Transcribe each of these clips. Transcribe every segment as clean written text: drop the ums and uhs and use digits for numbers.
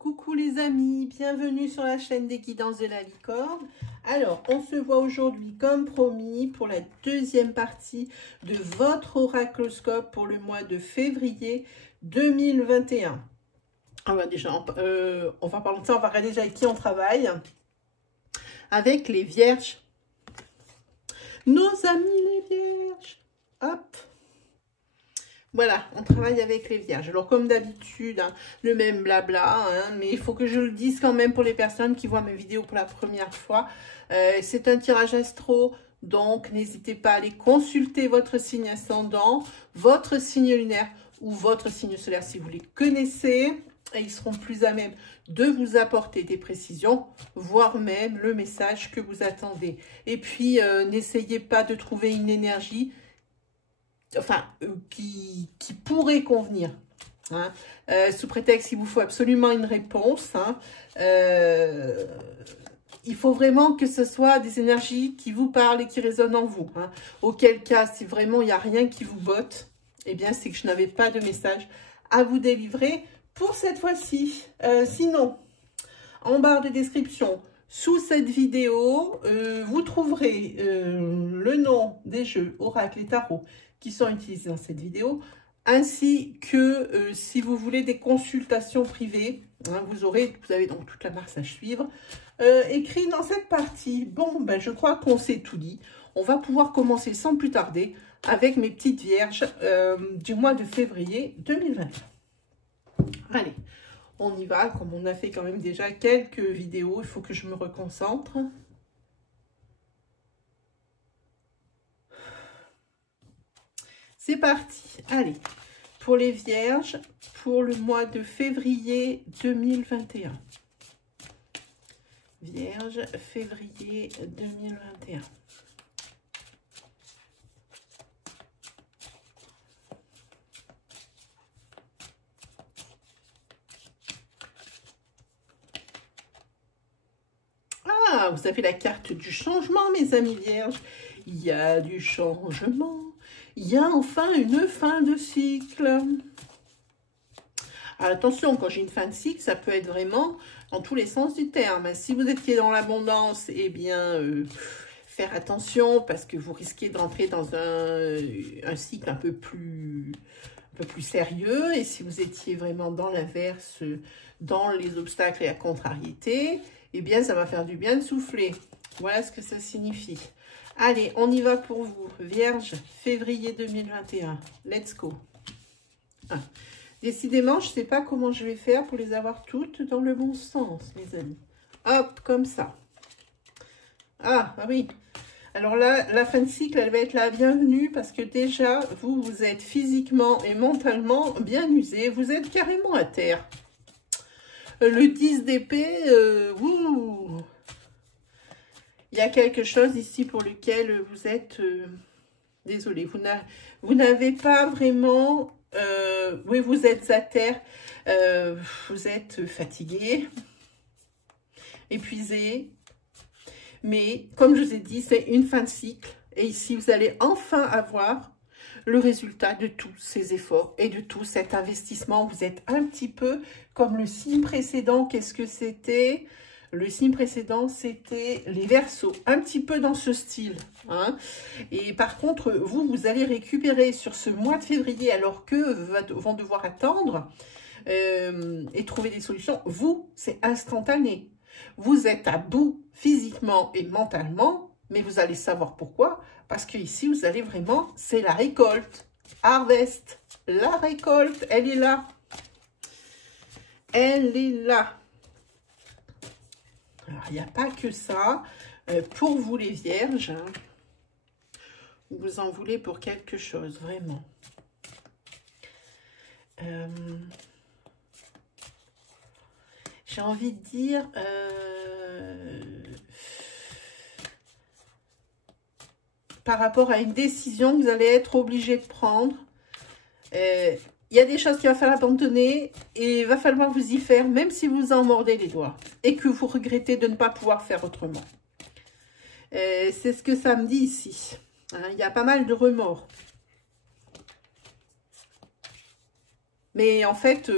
Coucou les amis, bienvenue sur la chaîne des guidances de la licorne. Alors, on se voit aujourd'hui comme promis pour la deuxième partie de votre oracloscope pour le mois de février 2021. On va parler de ça, on va regarder déjà avec qui on travaille. Avec les vierges. Nos amis les vierges. Hop. Voilà, on travaille avec les vierges. Alors, comme d'habitude, hein, le même blabla, hein, mais il faut que je le dise quand même pour les personnes qui voient mes vidéos pour la première fois. C'est un tirage astro, donc n'hésitez pas à aller consulter votre signe ascendant, votre signe lunaire ou votre signe solaire si vous les connaissez. Et ils seront plus à même de vous apporter des précisions, voire même le message que vous attendez. Et puis, n'essayez pas de trouver une énergie qui pourrait convenir, hein. Sous prétexte qu'il vous faut absolument une réponse, hein. Il faut vraiment que ce soit des énergies qui vous parlent et qui résonnent en vous, hein. Auquel cas, si vraiment il n'y a rien qui vous botte, eh bien c'est que je n'avais pas de message à vous délivrer pour cette fois-ci. Sinon, en barre de description, sous cette vidéo, vous trouverez le nom des jeux Oracle et Tarot qui sont utilisés dans cette vidéo, ainsi que si vous voulez des consultations privées, hein, vous avez donc toute la marche à suivre, écrit dans cette partie. Bon, ben, je crois qu'on s'est tout dit. On va pouvoir commencer sans plus tarder avec mes petites vierges du mois de février 2021. Allez, on y va, comme on a fait quand même déjà quelques vidéos, il faut que je me reconcentre. C'est parti. Allez, pour les vierges, pour le mois de février 2021. Vierge, février 2021. Ah, vous avez la carte du changement, mes amis vierges. Il y a du changement. Il y a enfin une fin de cycle. Alors, attention, quand j'ai une fin de cycle, ça peut être vraiment dans tous les sens du terme. Si vous étiez dans l'abondance, eh bien, faire attention parce que vous risquez d'entrer dans un cycle un peu plus sérieux. Et si vous étiez vraiment dans l'inverse, dans les obstacles et la contrariété, eh bien, ça va faire du bien de souffler. Voilà ce que ça signifie. Allez, on y va pour vous. Vierge, février 2021. Let's go. Ah. Décidément, je ne sais pas comment je vais faire pour les avoir toutes dans le bon sens, mes amis. Hop, comme ça. Ah oui. Alors là, la fin de cycle, elle va être la bienvenue parce que déjà, vous êtes physiquement et mentalement bien usés. Vous êtes carrément à terre. Le 10 d'épée, il y a quelque chose ici pour lequel vous êtes, désolé, vous n'avez pas vraiment, oui, vous êtes à terre, vous êtes fatigué, épuisé, mais comme je vous ai dit, c'est une fin de cycle, et ici, vous allez enfin avoir le résultat de tous ces efforts et de tout cet investissement. Vous êtes un petit peu comme le signe précédent. Qu'est-ce que c'était? Le signe précédent, c'était les Verseaux, un petit peu dans ce style, hein. Et par contre, vous allez récupérer sur ce mois de février, alors que vont devoir attendre et trouver des solutions. Vous, c'est instantané. Vous êtes à bout physiquement et mentalement, mais vous allez savoir pourquoi. Parce que ici, vous allez vraiment, c'est la récolte. Harvest, la récolte, elle est là. Elle est là. Alors, il n'y a pas que ça. Pour vous, les vierges, hein, vous en voulez pour quelque chose, vraiment. J'ai envie de dire... par rapport à une décision que vous allez être obligé de prendre. Il y a des choses qu'il va falloir abandonner et il va falloir vous y faire, même si vous en mordez les doigts et que vous regrettez de ne pas pouvoir faire autrement. C'est ce que ça me dit ici. Hein, il y a pas mal de remords. Mais en fait,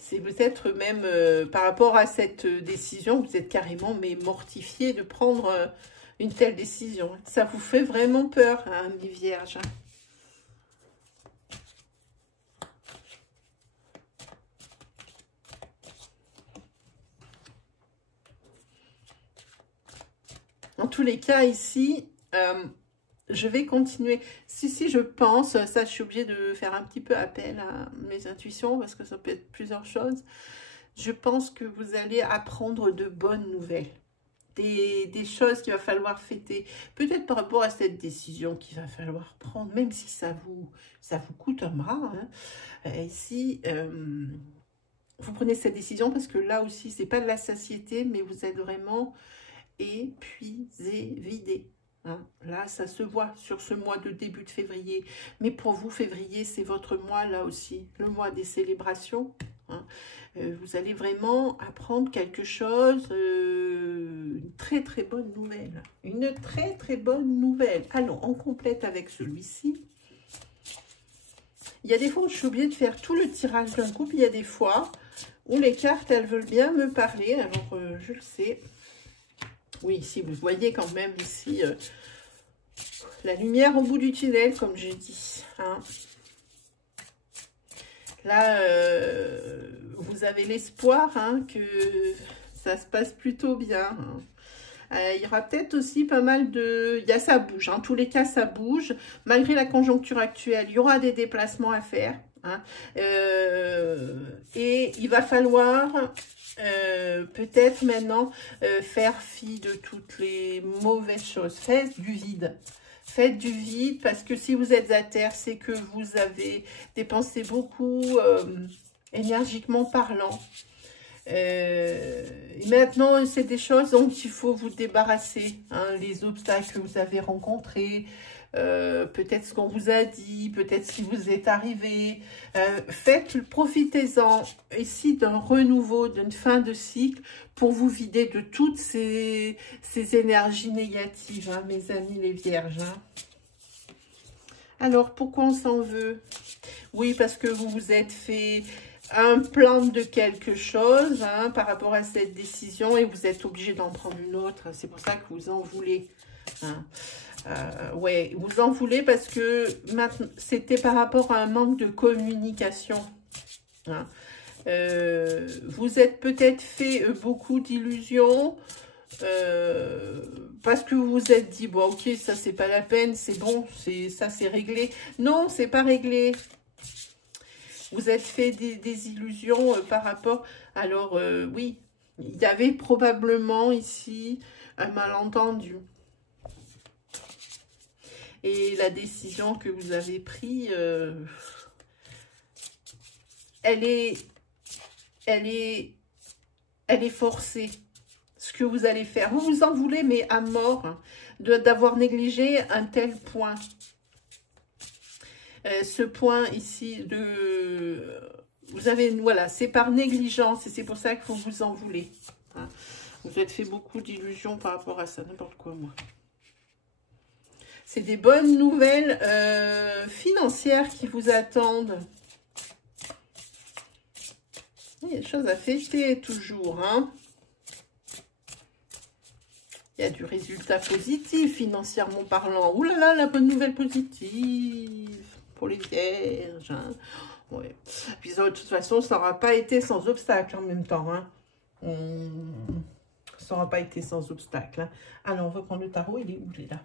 C'est peut-être même par rapport à cette décision, vous êtes carrément mais mortifié de prendre une telle décision. Ça vous fait vraiment peur, hein, mes vierges. En tous les cas, ici, je vais continuer. Si, je pense, ça, je suis obligée de faire un petit peu appel à mes intuitions, parce que ça peut être plusieurs choses. Je pense que vous allez apprendre de bonnes nouvelles. Des choses qu'il va falloir fêter. Peut-être par rapport à cette décision qu'il va falloir prendre, même si ça vous coûte un bras. Hein. Ici, vous prenez cette décision parce que là aussi, c'est pas de la satiété, mais vous êtes vraiment épuisé, vidé. Hein. Là, ça se voit sur ce mois de début de février. Mais pour vous, février, c'est votre mois là aussi, le mois des célébrations. Hein. Vous allez vraiment apprendre quelque chose, une très très bonne nouvelle. Une très très bonne nouvelle. Alors, on complète avec celui-ci. Il y a des fois où je suis obligée de faire tout le tirage d'un coup, puis il y a des fois où les cartes, elles veulent bien me parler. Alors, je le sais. Oui, ici, vous voyez quand même ici la lumière au bout du tunnel, comme j'ai dit. Hein. Là, vous avez l'espoir hein, que ça se passe plutôt bien. Hein. Il y aura peut-être aussi pas mal de... ça bouge, en tous les cas, ça bouge. Malgré la conjoncture actuelle, il y aura des déplacements à faire. Hein. Et il va falloir... peut-être maintenant faire fi de toutes les mauvaises choses. Faites du vide. Faites du vide parce que si vous êtes à terre, c'est que vous avez dépensé beaucoup énergiquement parlant. Et maintenant, c'est des choses dont il faut vous débarrasser. Hein, les obstacles que vous avez rencontrés, peut-être ce qu'on vous a dit, peut-être ce qui vous est arrivé. Profitez-en ici d'un renouveau, d'une fin de cycle pour vous vider de toutes ces énergies négatives, hein, mes amis les vierges. Hein. Alors, pourquoi on s'en veut? Oui, parce que vous vous êtes fait un plan de quelque chose hein, par rapport à cette décision et vous êtes obligé d'en prendre une autre. C'est pour ça que vous en voulez. Hein. Ouais, vous en voulez parce que c'était par rapport à un manque de communication. Hein. Vous êtes peut-être fait beaucoup d'illusions parce que vous vous êtes dit, bon, ok, ça, c'est pas la peine, c'est bon, ça, c'est réglé. Non, c'est pas réglé. Vous êtes fait des illusions par rapport... Alors, oui, il y avait probablement ici un malentendu. Et la décision que vous avez prise, elle est forcée. Ce que vous allez faire. Vous vous en voulez, mais à mort, hein, d'avoir négligé un tel point. Ce point ici, vous avez, voilà, c'est par négligence et c'est pour ça que vous vous en voulez. Hein. Vous êtes fait beaucoup d'illusions par rapport à ça, n'importe quoi, moi. C'est des bonnes nouvelles financières qui vous attendent. Il y a des choses à fêter toujours. Hein. Il y a du résultat positif financièrement parlant. Ouh là là, la bonne nouvelle positive pour les vierges. Hein. Ouais. Puis de toute façon, ça n'aura pas été sans obstacle en même temps. Hein. Ça n'aura pas été sans obstacle. Hein. Alors, on va prendre le tarot. Il est où? Il est là.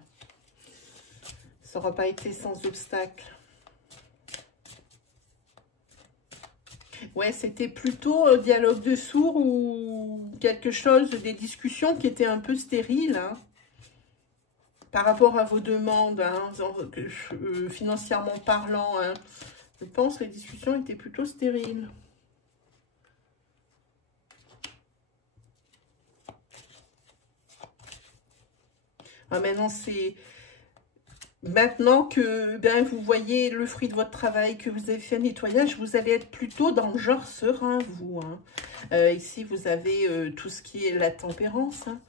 Ça n'aura pas été sans obstacle. Ouais, c'était plutôt dialogue de sourds ou quelque chose, des discussions qui étaient un peu stériles. Hein, par rapport à vos demandes, hein, financièrement parlant. Hein, je pense que les discussions étaient plutôt stériles. Ah, maintenant, c'est... Maintenant que ben, vous voyez le fruit de votre travail, que vous avez fait un nettoyage, vous allez être plutôt dans le genre serein, vous. Hein. Ici, vous avez tout ce qui est la tempérance. Hein.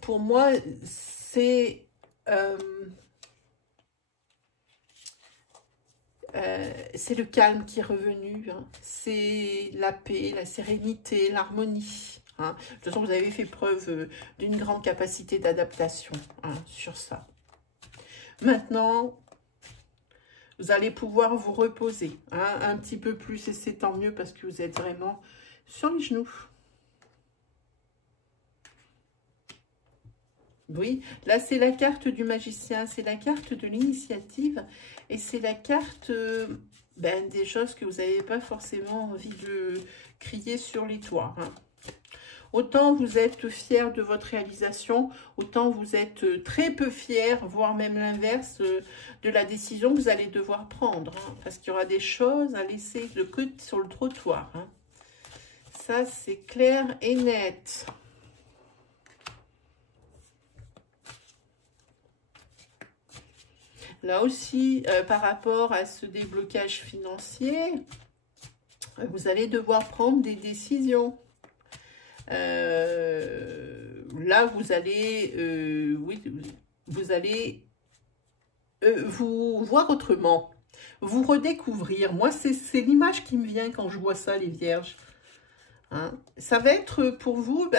Pour moi, c'est... c'est le calme qui est revenu, hein. C'est la paix, la sérénité, l'harmonie. Hein. De toute façon, vous avez fait preuve d'une grande capacité d'adaptation, hein, sur ça. Maintenant, vous allez pouvoir vous reposer, hein, un petit peu plus, et c'est tant mieux parce que vous êtes vraiment sur les genoux. Oui, là c'est la carte du magicien, c'est la carte de l'initiative et c'est la carte des choses que vous n'avez pas forcément envie de crier sur les toits. Hein. Autant vous êtes fier de votre réalisation, autant vous êtes très peu fier, voire même l'inverse de la décision que vous allez devoir prendre. Hein, parce qu'il y aura des choses à laisser de côté sur le trottoir. Hein. Ça c'est clair et net. Là aussi, par rapport à ce déblocage financier, vous allez devoir prendre des décisions. Là, vous allez, vous allez vous voir autrement, vous redécouvrir. Moi, c'est l'image qui me vient quand je vois ça, les vierges. Hein. Ça va être pour vous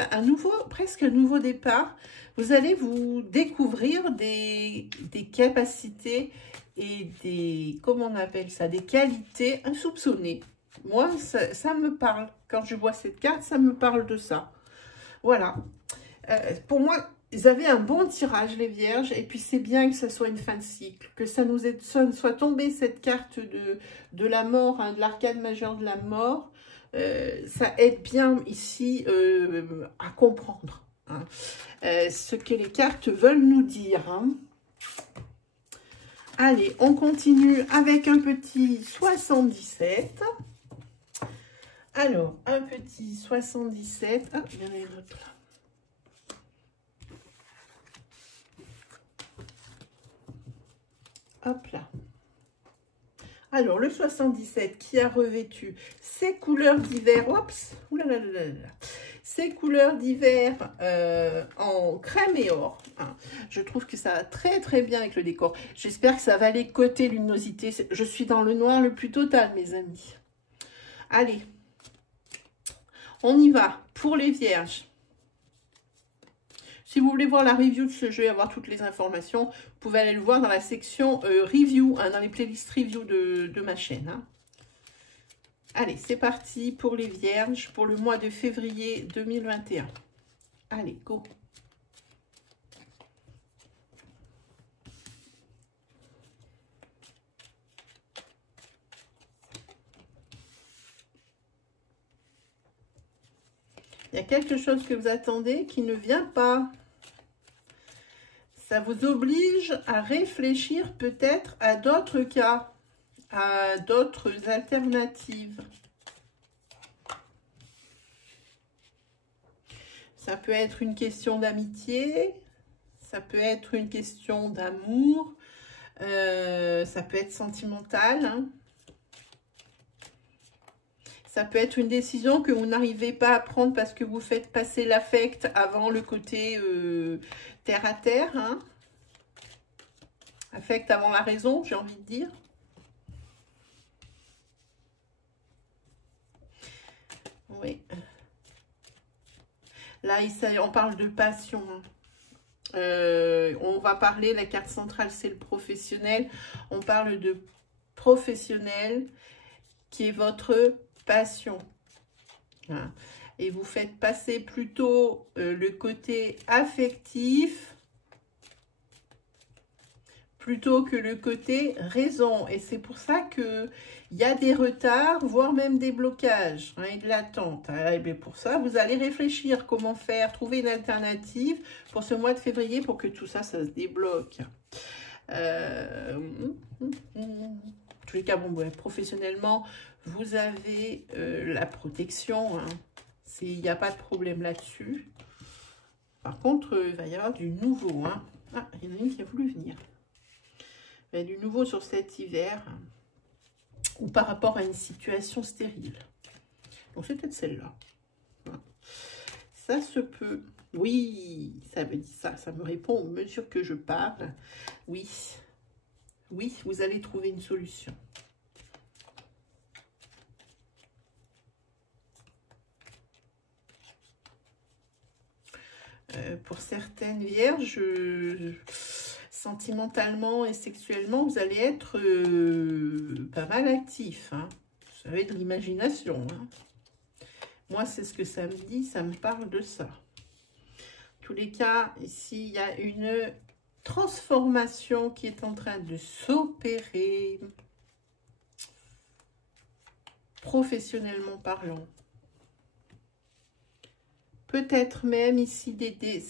presque un nouveau départ. Vous allez vous découvrir des capacités et des, comment on appelle ça, des qualités insoupçonnées. Moi, ça me parle. Quand je vois cette carte, ça me parle de ça. Voilà. Pour moi, vous avez un bon tirage, les vierges. Et puis, c'est bien que ça soit une fin de cycle. Que ça nous soit tombé cette carte de la mort, hein, de l'arcade majeure de la mort. Ça aide bien ici à comprendre, hein, ce que les cartes veulent nous dire. Hein. Allez, on continue avec un petit 77. Alors, un petit 77. Ah, il y en a une autre là. Hop là. Alors, le 77 qui a revêtu ses couleurs d'hiver, oups, ces couleurs d'hiver en crème et or. Hein. Je trouve que ça va très très bien avec le décor. J'espère que ça va aller côté luminosité. Je suis dans le noir le plus total, mes amis. Allez, on y va pour les vierges. Si vous voulez voir la review de ce jeu et avoir toutes les informations, vous pouvez aller le voir dans la section review, hein, dans les playlists review de ma chaîne. Hein. Allez, c'est parti pour les vierges pour le mois de février 2021. Allez, go! Il y a quelque chose que vous attendez qui ne vient pas. Ça vous oblige à réfléchir peut-être à d'autres cas, à d'autres alternatives. Ça peut être une question d'amitié, ça peut être une question d'amour, ça peut être sentimental. Hein. Ça peut être une décision que vous n'arrivez pas à prendre parce que vous faites passer l'affect avant le côté terre à terre. Hein. Affect avant la raison, j'ai envie de dire. Oui. Là, on parle de passion. On va parler, la carte centrale, c'est le professionnel. On parle de professionnel qui est votre passion. Hein. Et vous faites passer plutôt le côté affectif plutôt que le côté raison. Et c'est pour ça qu'il y a des retards, voire même des blocages, hein, et de l'attente. Et bien pour ça, vous allez réfléchir comment faire, trouver une alternative pour ce mois de février pour que tout ça, ça se débloque. En tous les cas, bon, professionnellement, vous avez la protection. Hein. Il n'y a pas de problème là-dessus. Par contre, il va y avoir du nouveau. Hein. Ah, il y en a une qui a voulu venir. Il y a du nouveau sur cet hiver, hein, ou par rapport à une situation stérile. Donc, c'est peut-être celle-là. Hein. Ça se peut. Oui, ça me dit ça. Ça me répond aux mesures que je parle. Oui. Oui, vous allez trouver une solution. Pour certaines vierges, sentimentalement et sexuellement, vous allez être pas mal actif. Hein. Vous avez de l'imagination. Hein. Moi, c'est ce que ça me dit, ça me parle de ça. En tous les cas, ici, il y a une transformation qui est en train de s'opérer, professionnellement parlant. Peut-être même ici,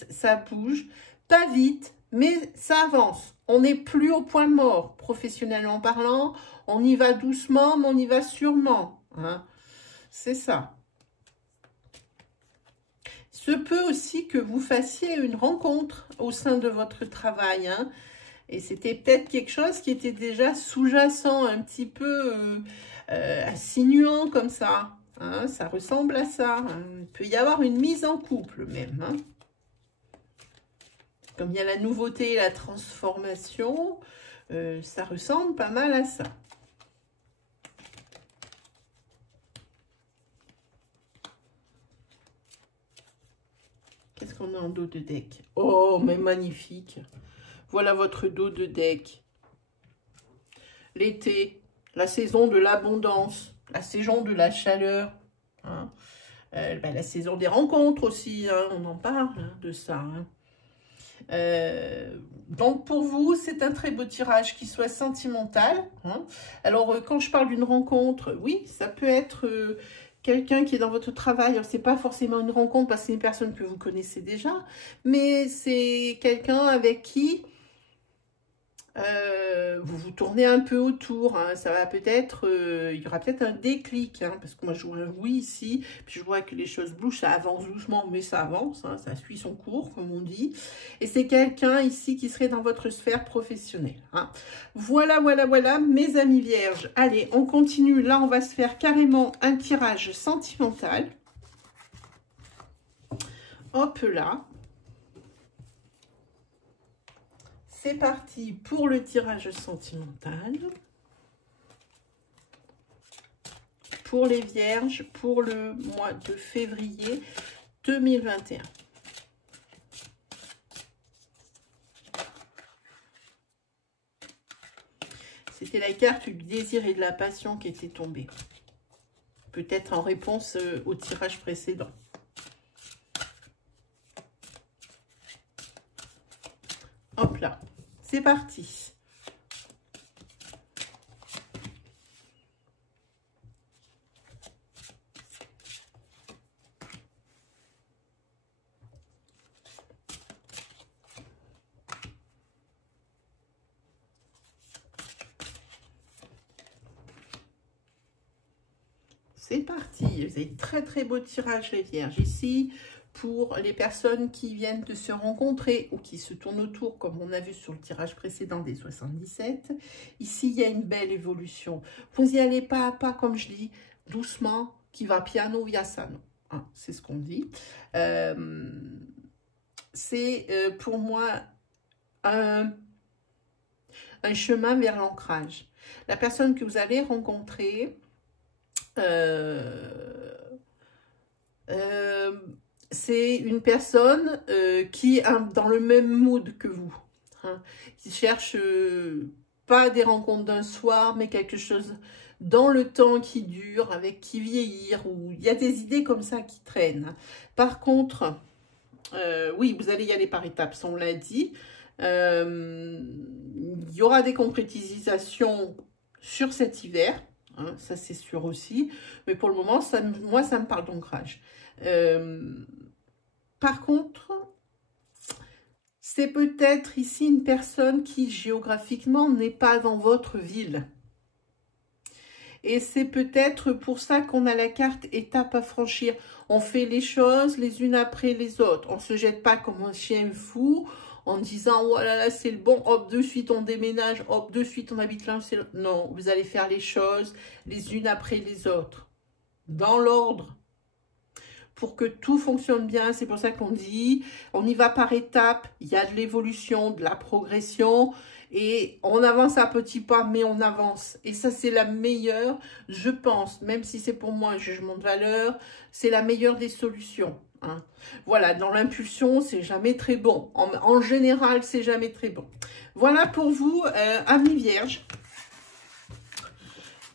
ça bouge, pas vite, mais ça avance. On n'est plus au point mort, professionnellement parlant. On y va doucement, mais on y va sûrement. Hein. C'est ça. Se peut aussi que vous fassiez une rencontre au sein de votre travail. Hein. Et c'était peut-être quelque chose qui était déjà sous-jacent, un petit peu insinuant comme ça. Hein, ça ressemble à ça. Hein. Il peut y avoir une mise en couple même. Hein. Comme il y a la nouveauté et la transformation, ça ressemble pas mal à ça. Qu'est-ce qu'on a en dos de deck? Oh, mais magnifique! Voilà votre dos de deck. L'été, la saison de l'abondance, la saison de la chaleur, hein. La saison des rencontres aussi, hein, on en parle hein, de ça. Hein. Donc pour vous, c'est un très beau tirage qui soit sentimental. Hein. Alors quand je parle d'une rencontre, oui, ça peut être quelqu'un qui est dans votre travail. C'est pas forcément une rencontre parce que c'est une personne que vous connaissez déjà, mais c'est quelqu'un avec qui vous vous tournez un peu autour, hein, ça va peut-être, il y aura peut-être un déclic, hein, parce que moi je vois un oui ici, puis je vois que les choses bougent, ça avance doucement, mais ça avance, hein, ça suit son cours, comme on dit, et c'est quelqu'un ici qui serait dans votre sphère professionnelle. Hein. Voilà, voilà, voilà, mes amis vierges, allez, on continue, là on va se faire carrément un tirage sentimental, hop là. C'est parti pour le tirage sentimental. Pour les vierges, pour le mois de février 2021. C'était la carte du désir et de la passion qui était tombée. Peut-être en réponse au tirage précédent. Hop là. C'est parti. C'est parti. Vous avez très très beau tirage les vierges ici. Pour les personnes qui viennent de se rencontrer ou qui se tournent autour, comme on a vu sur le tirage précédent des 77. Ici, il y a une belle évolution. Vous y allez pas à pas, comme je dis, doucement, qui va piano via sano. Hein, c'est ce qu'on dit. C'est pour moi un chemin vers l'ancrage. La personne que vous allez rencontrer... c'est une personne qui est dans le même mood que vous, hein, qui cherche pas des rencontres d'un soir, mais quelque chose dans le temps qui dure, avec qui vieillir, où il y a des idées comme ça qui traînent. Par contre, oui, vous allez y aller par étapes, on l'a dit. Il y aura des concrétisations sur cet hiver, hein, ça c'est sûr aussi, mais pour le moment, moi ça me parle d'ancrage. Par contre, c'est peut-être ici une personne qui géographiquement n'est pas dans votre ville. Et c'est peut-être pour ça qu'on a la carte étape à franchir. On fait les choses les unes après les autres. On ne se jette pas comme un chien fou en disant « Oh là là, c'est le bon, hop, de suite on déménage, hop, de suite on habite là. » Non, vous allez faire les choses les unes après les autres, dans l'ordre. Pour que tout fonctionne bien, c'est pour ça qu'on dit, on y va par étapes, il y a de l'évolution, de la progression, et on avance à petits pas, mais on avance. Et ça, c'est la meilleure, je pense, même si c'est pour moi un jugement de valeur, c'est la meilleure des solutions. hein. Voilà, dans l'impulsion, c'est jamais très bon. En général, c'est jamais très bon. Voilà pour vous, amis vierges.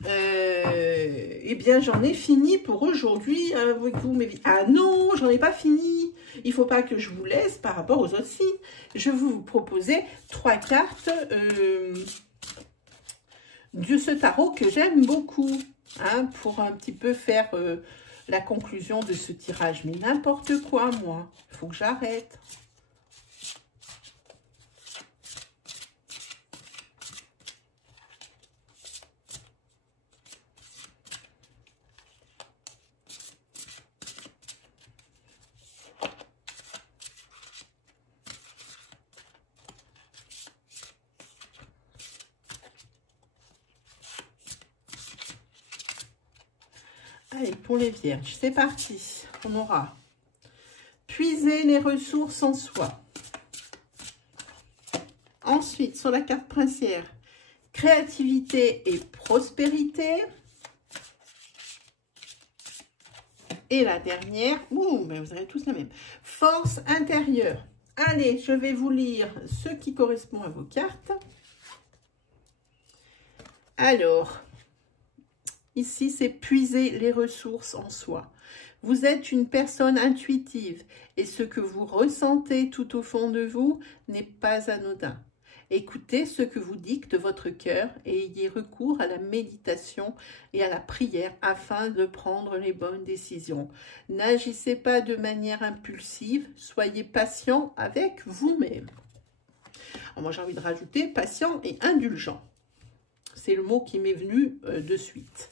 Eh bien, j'en ai fini pour aujourd'hui avec vous. Ah non, j'en ai pas fini. Il faut pas que je vous laisse par rapport aux autres signes. Je vais vous proposer 3 cartes de ce tarot que j'aime beaucoup, hein, pour un petit peu faire la conclusion de ce tirage. Mais n'importe quoi, moi. Il faut que j'arrête. Allez, pour les vierges, c'est parti. On aura puiser les ressources en soi. Ensuite, sur la carte princière, créativité et prospérité. Et la dernière, mais vous avez tous la même, force intérieure. Allez, je vais vous lire ce qui correspond à vos cartes. Alors, ici, c'est puiser les ressources en soi. Vous êtes une personne intuitive et ce que vous ressentez tout au fond de vous n'est pas anodin. Écoutez ce que vous dicte votre cœur et ayez recours à la méditation et à la prière afin de prendre les bonnes décisions. N'agissez pas de manière impulsive, soyez patient avec vous-même. Moi, j'ai envie de rajouter patient et indulgent. C'est le mot qui m'est venu de suite.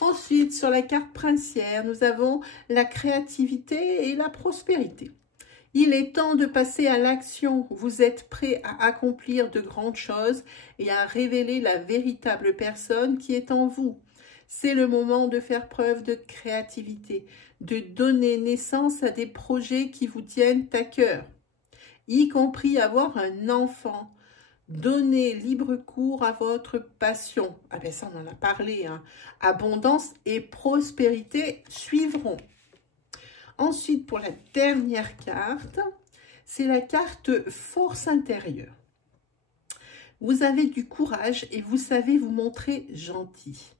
Ensuite, sur la carte princière, nous avons la créativité et la prospérité. Il est temps de passer à l'action. Vous êtes prêt à accomplir de grandes choses et à révéler la véritable personne qui est en vous. C'est le moment de faire preuve de créativité, de donner naissance à des projets qui vous tiennent à cœur, y compris avoir un enfant. Donnez libre cours à votre passion. Ah ben ça, on en a parlé, hein. Abondance et prospérité suivront. Ensuite, pour la dernière carte, c'est la carte force intérieure. Vous avez du courage et vous savez vous montrer gentil.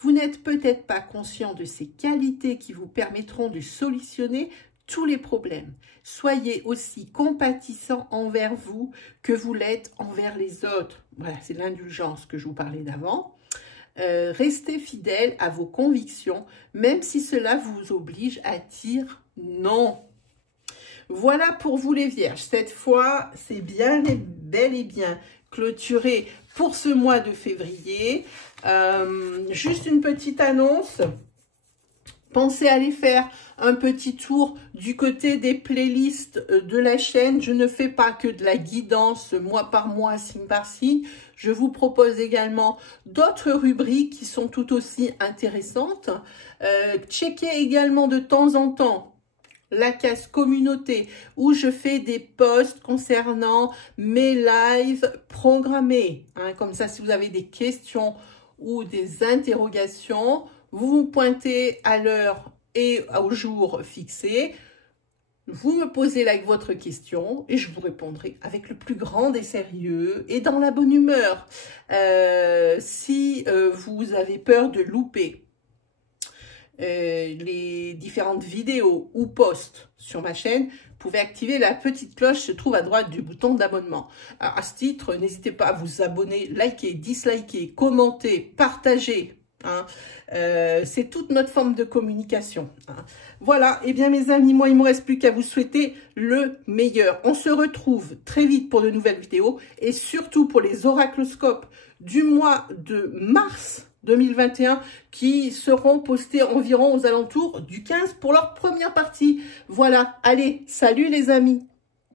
Vous n'êtes peut-être pas conscient de ces qualités qui vous permettront de solutionner tous les problèmes. Soyez aussi compatissant envers vous que vous l'êtes envers les autres. Voilà, c'est l'indulgence que je vous parlais d'avant. Restez fidèle à vos convictions, même si cela vous oblige à dire non. Voilà pour vous les vierges. Cette fois, c'est bien et bel et bien clôturé pour ce mois de février. Juste une petite annonce. Pensez à aller faire un petit tour du côté des playlists de la chaîne. Je ne fais pas que de la guidance mois par mois, signe par signe. Je vous propose également d'autres rubriques qui sont tout aussi intéressantes. Checkez également de temps en temps la case communauté où je fais des posts concernant mes lives programmés. Hein, comme ça, si vous avez des questions ou des interrogations, vous vous pointez à l'heure et au jour fixé. Vous me posez là votre question et je vous répondrai avec le plus grand des sérieux et dans la bonne humeur. Si vous avez peur de louper les différentes vidéos ou posts sur ma chaîne, vous pouvez activer la petite cloche qui se trouve à droite du bouton d'abonnement. À ce titre, n'hésitez pas à vous abonner, liker, disliker, commenter, partager. Hein. C'est toute notre forme de communication. Hein. Voilà, et bien mes amis, moi il ne me reste plus qu'à vous souhaiter le meilleur. On se retrouve très vite pour de nouvelles vidéos et surtout pour les oracloscopes du mois de mars 2021 qui seront postés environ aux alentours du 15 pour leur première partie. Voilà, allez, salut les amis!